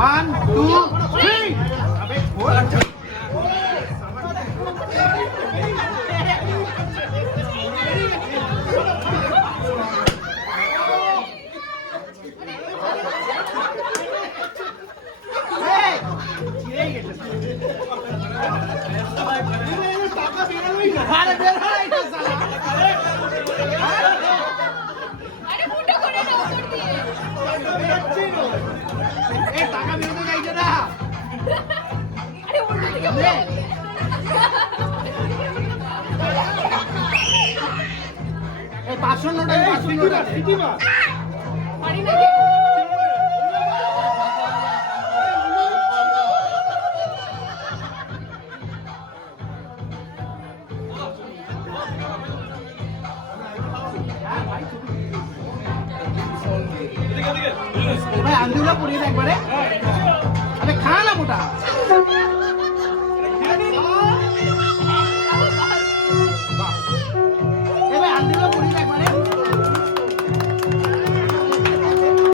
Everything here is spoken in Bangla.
1 2 3 500 নোট আছে 500 নোট আছে পারি না ভাই আন্দুলা পড়িয়ে একবারে আরে খা না মোটা